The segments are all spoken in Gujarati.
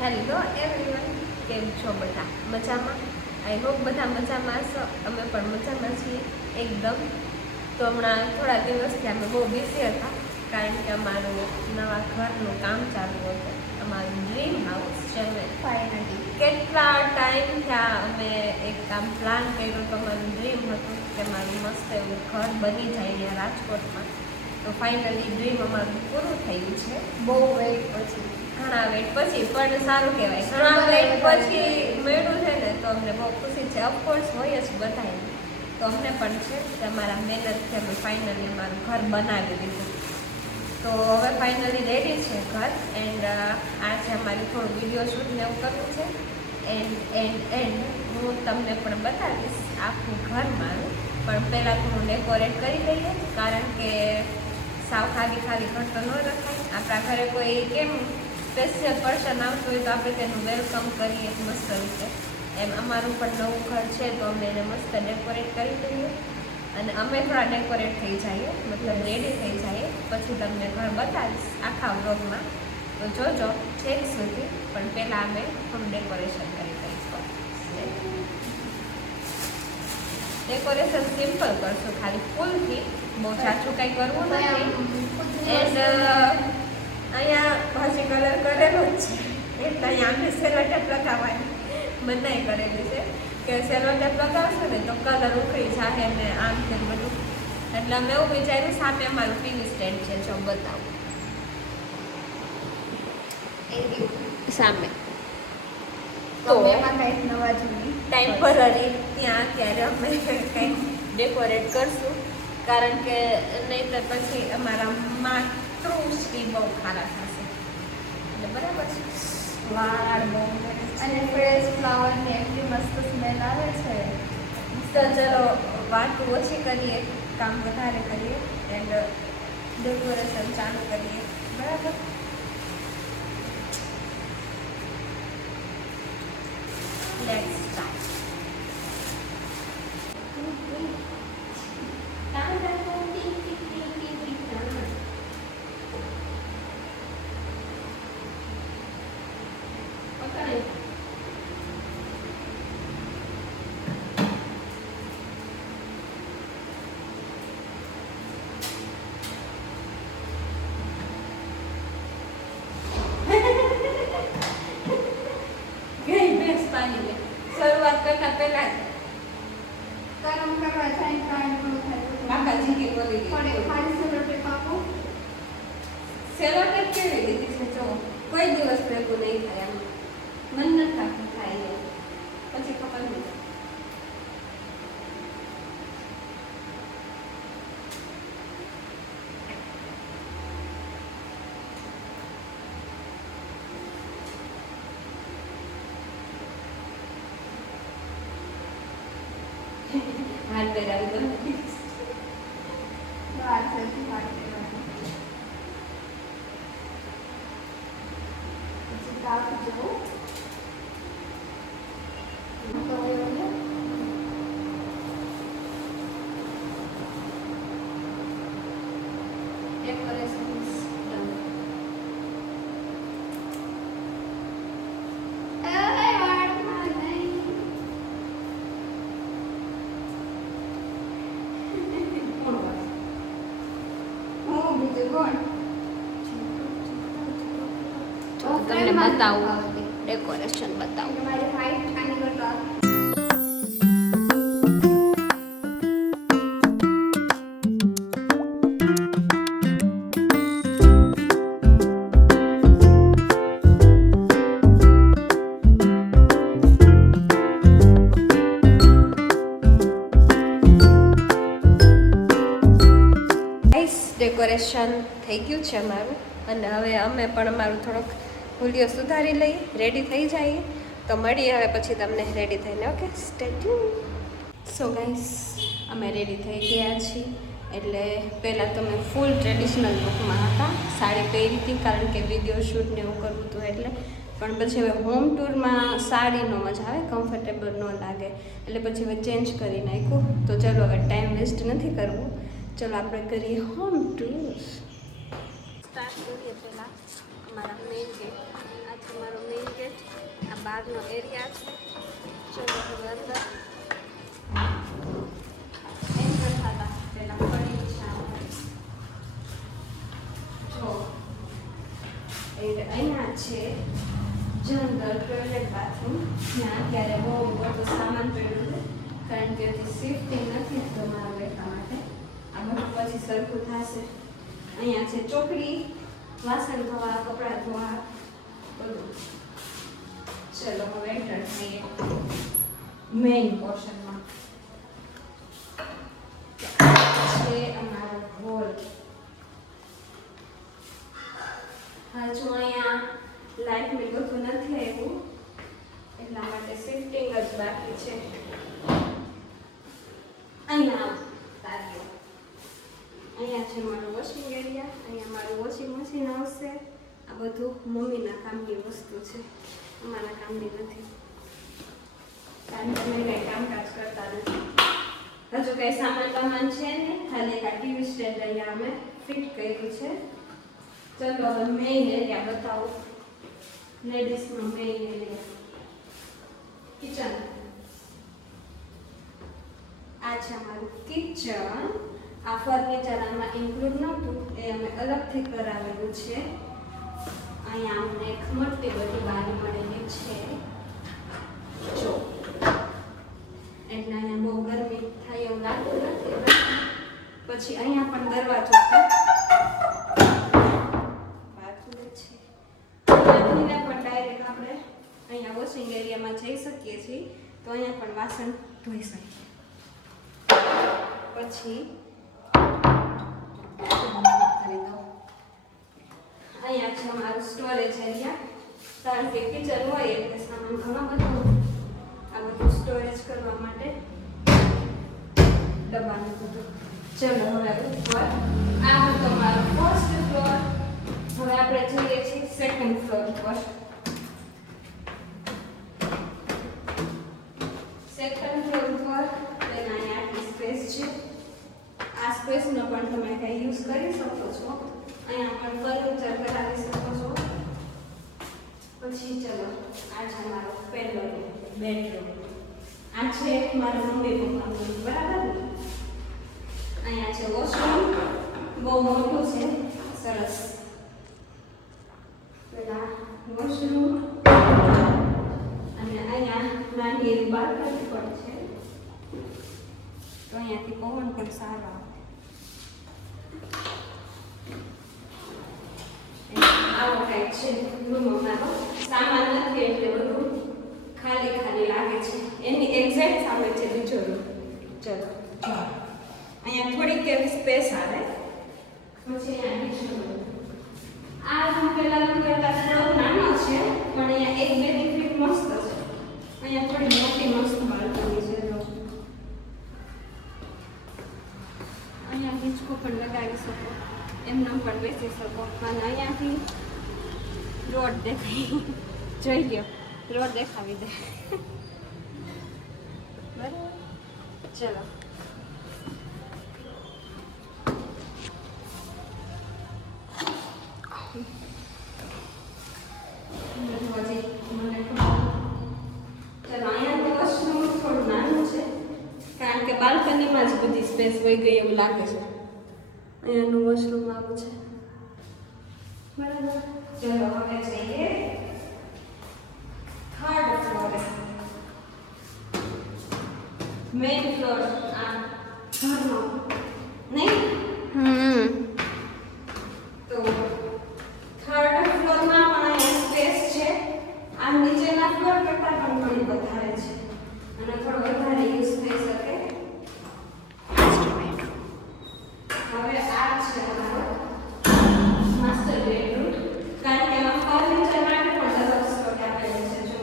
હેલો એવરીવન, કેમ છો બધા? મજામાં? આઈ હોપ બધા મજામાં હશો. અમે પણ મજામાં છીએ એકદમ. તો હમણાં થોડા દિવસથી અમે બહુ બિઝી હતા, કારણ કે અમારું નવા ઘરનું કામ ચાલુ હતું. અમારું ડ્રીમ હાઉસ છે. અમે ફાઇનલી કેટલા ટાઈમ થયા અમે એક કામ પ્લાન કર્યો તો અમારું ડ્રીમ હતું કે મારું મસ્ત એવું ઘર બની જાય અહીંયા રાજકોટમાં. તો ફાઇનલી ડ્રીમ અમારું પૂરું થયું છે. બહુ વેઇટ પછી, ઘણા વેટ પછી, પણ સારું કહેવાય. ઘણા વેટ પછી મળ્યું છે ને, તો અમને બહુ ખુશી છે. ઓફકોર્સ હોય જ બધાને, તો અમને પણ છે કે અમારા મહેનતથી અમે ફાઇનલી અમારું ઘર બનાવી દીધું. તો હવે ફાઇનલી રેડી છે ઘર. એન્ડ આજે અમારી થોડું વિડીયો શૂટ ને એવું કરવું છે. એન્ડ હું તમને પણ બતાવીશ આખું ઘર મારું. પણ પહેલાં થોડું ડેકોરેટ કરી લઈએ, કારણ કે સાવ ખાલી ખાલી ઘર તો ન રખાય. આપણા ઘરે કોઈ કેમ સ્પેશિયલ પર્સન આવતું હોય તો આપણે તેનું વેલકમ કરીએ મસ્ત રીતે. એમ અમારું પણ નવું ઘર છે, તો અમે એને મસ્ત ડેકોરેટ કરી દઈએ અને અમે થોડા ડેકોરેટ થઈ જઈએ, મતલબ રેડી થઈ જઈએ. પછી તમને ઘર બતાવીશ આખા વ્લોગમાં, તો જોજો છેક સુધી. પણ પહેલાં અમે થોડું ડેકોરેશન કરી દઈશું. ડેકોરેશન સિમ્પલ કરશું, ખાલી ફૂલથી, બહુ સાચું કંઈ કરવું નથી. એન્ડ અહીંયા હજી કલર કરેલો જ છે, એટલે અહીંયા અમે સેલો ટેપ લગાવવાની મનાઈ કરેલી છે કે સેલો ટેપ લગાવશું ને તો કલર ઉખડી જાય ને આમ તેમ બધું. એટલે અમે એવું વિચાર્યું. સામે અમારું ટીવી સ્ટેન્ડ છે, જો બતાવું સામે. તો એમાં કંઈક નવા જૂની ટેમ્પરરી ત્યાં અત્યારે અમે કંઈક ડેકોરેટ કરશું, કારણ કે નહીંતર પછી અમારા માતૃશ્રી બહુ ખારા થશે. એટલે બરાબર છે. વાળ બહુ અને ફ્રેશ ફ્લાવરની એટલી મસ્ત સ્મેલ આવે છે. તો ચલો વાતો ઓછી કરીએ, કામ વધારે કરીએ એન્ડ ડેકોરેશન ચાલુ કરીએ. બરાબર. Let's start. શરૂઆત કરતા પહેલા ગરમ કરવા જાય કાંઈ ઘણું થાય. કાકાજી કે બોલી ગઈ. પણ ખાલી સેલો ટેપ આપો. સેલો ટેપ કેવી રીતે છે? જો કોઈ દિવસ ભેગું નહીં થાય. આમ મન નથી થતું થાય એવું. પછી ખબર નહીં. હાથ પહેરાવી દો. વાર છે વાળ કરવાની. પછી કાપ જેવું તો એવું ને ડેકોરેશન ડન. વાળમાં નહીં. હું બીજું કોણ તમને બતાવું ડેકોરેશન બતાવું. મારી હાઈટ આની કરતા ડેકોરેશન થઈ ગયું છે અમારું, અને હવે અમે પણ અમારું થોડોક ભૂલિયો સુધારી લઈએ, રેડી થઈ જઈએ. તો મળીએ હવે પછી તમને રેડી થઈને. Okay, stay tune. So guys, અમે રેડી થઈ ગયા છીએ. એટલે પહેલાં તો મેં ફૂલ ટ્રેડિશનલ લુકમાં હતા, સાડી પહેરી હતી, કારણ કે વિડીયો શૂટ ને એવું કરવું હતું એટલે. પણ પછી હવે હોમ ટૂરમાં સાડીનો મજા આવે, કમ્ફર્ટેબલ ન લાગે, એટલે પછી હવે ચેન્જ કરી નાખ્યું. તો ચલો હવે ટાઈમ વેસ્ટ નથી કરવું, ચલો આપણે કરીએ હોમ ટૂર. સ્ટાર્ટ કરીએ પહેલાં અમારા મેઇન ગેટ. આ છે મારો મેઇન ગેટ. બહારનો એરિયા છે. ચલો હવે અંદર એન્ટર થતા પહેલાં પડી છે જો અહીંયા છે જનરલ ટોયલેટ બાથરૂમ. ત્યાં અત્યારે બહુ બધો સામાન પડ્યો છે કારણ કે હજી શિફ્ટિંગ નથી તો મારા બેટા માટે આ બધું પછી સરખું થશે. અહીંયા છે ચોકડી, વાસણ ધોવા, કપડાં ધોવા બધું. ચલો હવે એન્ટર થઈએ મેઇન પોર્શનમાં. છે અમારો હોલ. હજુ અહીંયા લાઇટની બધું નથી આવ્યું એટલા માટે શિફ્ટિંગ જ બાકી છે. અહીંયા છે મારું વોશિંગ એરિયા. અહીંયા મારું વોશિંગ મશીન આવશે. આ બધું મમ્મીના કામની વસ્તુ છે, અમારા કામની નથી કારણ કે અમે કંઈ કામકાજ કરતા નથી. હજુ કંઈ સામાન વામાન છે નહીં, ખાલી એક આ ટીવી સ્ટેન્ડ અહીંયા અમે ફિટ કર્યું છે. ચલો હવે મેઇન એરિયા બતાવો. લેડીઝનો મેઇન એરિયા કિચન. આ છે અમારું કિચન. આ ફર્નિચર આમાં ઇન્ક્લુડ નહોતું, એ અમે અલગથી કરાવેલું છે. અહીંયા અમને એક મોટી બધી બારી મળેલી છે જો, એટલે અહીંયા બહુ ગરમી થાય એવું લાગતું નથી. પછી અહીંયા પણ દરવાજો છે, બાથરૂમ છે. અહીંયાથીને પણ ડાયરેક્ટ આપણે અહીંયા વોશિંગ એરિયામાં જઈ શકીએ છીએ, તો અહીંયા પણ વાસણ ધોઈ શકીએ. પછી અહીંયા છે અમારું સ્ટોરેજ એરિયા. કારણ કે કિચન હોય એટલે સામાન ઘણો બધો, આ બધું સ્ટોરેજ કરવા માટે ડબ્બાનું બધું. ચલો હવે ઉપર. આ હતો મારો ફર્સ્ટ ફ્લોર. હવે આપણે જઈએ છીએ સેકન્ડ ફ્લોર પર. સેકન્ડ ફ્લોર પર અહીંયા આટલી સ્પેસ છે. આ સ્પેસનો પણ તમે કંઈ યુઝ કરી શકો છો. અહીંયા પણ ફર્નિચર કરાવી શકો છો. પછી ચલો આ છે મારો પહેલો બેડરૂમ. આ છે મારા મમ્મી પપ્પાનું, બરાબર ને? અહીંયા છે વોશરૂમ, બહુ મોટું છે, સરસ. પેલા વોશરૂમ અને અહીંયા નાની એવી બાલ્કની પણ છે, તો અહીંયાથી પવન પણ સારો આવે. આવો કંઈક છે રૂમ અમારો. સામાન નથી એટલે બધું ખાલી ખાલી લાગે છે. એની એક્ઝેક્ટ સામે છે બીજો રૂમ. ચલો અહીંયા થોડીક એવી સ્પેસ આવે. પછી અહીંયા બીજો રૂમ. આ રૂમ પહેલા રૂમ કરતાં થોડો નાનો છે, પણ અહીંયા એક બેનિફિટ મસ્ત છે. અહીંયા થોડી મોટી મસ્ત બાલ્કની છે. અહીંયા હિંચકો પણ લગાવી શકો, એમનો પણ બેસી શકો. અને અહીંયાથી રોડ દેખાય, જોઈ લ્યો, રોડ દેખાવી દે. બરાબર, ચલો બાલ્કનીમાં જ બધી સ્પેસ વહી ગઈ એવું લાગે છે. અહીંયાનું વોશરૂમ આવું છે, બરાબર. ચલો હવે જઈએ થર્ડ ફ્લોરે. મેઇન ફ્લોર આ ઘરનો નહીં. તો થર્ડ ફ્લોરમાં પણ અહીંયા સ્પેસ છે. આ નીચેના ફ્લોર કરતાં પણ ઘણી વધારે છે અને થોડો વધારે યુઝ થઈ શકે. હવે આ છે અમારો માસ્ટર બેડરૂમ. કારણ કે એમાં ફર્નિચર માટે પણ અલગ સ્પેસ આપેલો છે. જો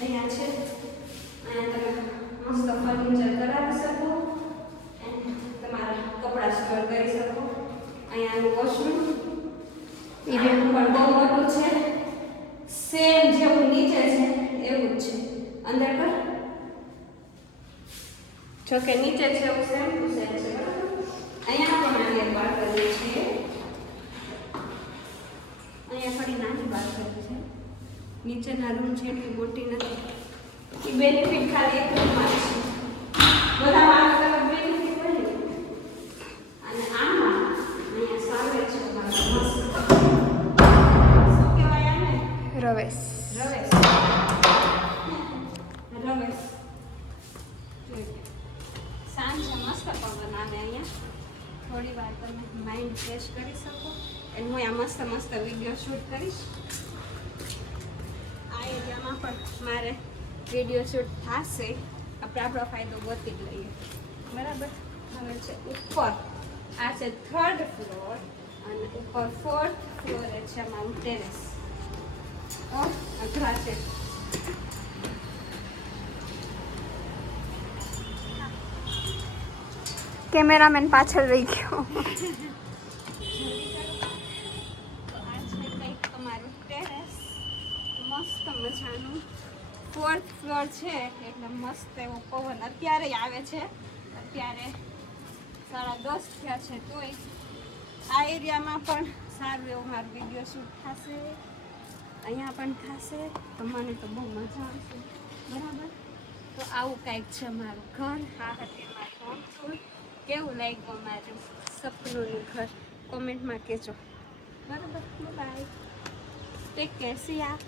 અહીંયા છે, અહીંયા તમે મસ્ત ફર્નિચર કરાવી શકો, તમારા કપડાં સ્ટોર કરી શકો. અહીંયાનું વોશરૂમ પણ બહુ મોટું છે, સેમ જેવું નીચે છે એવું જ છે. અંદર કર, જો કે નીચે છે એવું સેમ ટુ સેમ છે. અહીંયા પણ નાની બાલ્કની છે. અહીંયા થોડી નાની બાલ્કની છે. નીચેના રૂમ છે એટલી મોટી નથી. એ બેનિફિટ ખાલી એક રૂમમાં છે. બધામાં અલગ અલગ બેનિફિટ હોય ને. અને આમાં અહીંયા સામે છે અમારો મસ્ત. શું કહેવાય આને? રવેશ. રવેશ. રવેશ. સાંજે મસ્ત પવન આવે અહીંયા. થોડી વાર તમે માઇન્ડ ફ્રેશ કરી શકો. અને હું આ મસ્ત મસ્ત વિડીયો શૂટ કરીશ. આ એરિયામાં પણ મારે વિડીયો શૂટ થશે. આપણે આપણો ફાયદો ગોતી જ લઈએ. બરાબર. હવે છે ઉપર. આ છે 3rd ફ્લોર અને ઉપર 4th ફ્લોરે છે અમારું ટેરેસ. અઘરા છે. કેમેરામેન પાછળ રહી ગયો. તો આ છે કંઈક તમારું ટેરેસ. મસ્ત મજાનું 4th ફ્લોર છે એટલે મસ્ત એવો પવન અત્યારે આવે છે. અત્યારે 10:30 થયા છે તોય આ એરિયામાં પણ સારું એવું મારું વિડીયો શૂટ થશે. અહીંયા પણ થશે તો મને તો બહુ મજા આવશે. બરાબર. તો આવું કંઈક છે મારું ઘર. આ હતી મારી હોમ ટૂર. કેવું લાગ્યું મારું સપનું ઘર કોમેન્ટમાં કહેજો. બરાબર. બાય. Take care. સી યા.